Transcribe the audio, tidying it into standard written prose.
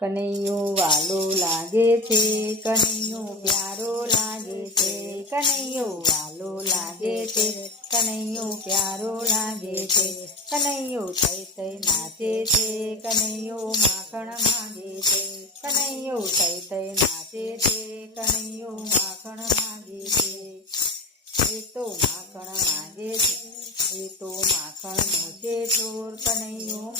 કનૈયું વાલું લાગે છે, કનૈયું પ્યારો લાગે છે, કનૈયું વાલું લાગે છે, કનૈયું પ્યારો લાગે છે, કનૈયું થઈ થઈ નાચે છે, કનૈયું માખણ માંગે છે, કનૈયું થઈ થઈ નાચે છે, કનૈયું માખણ માંગે છે. એ તો માખણ માંગે છે, એ તો માખણનો છે ચોર, કનૈયું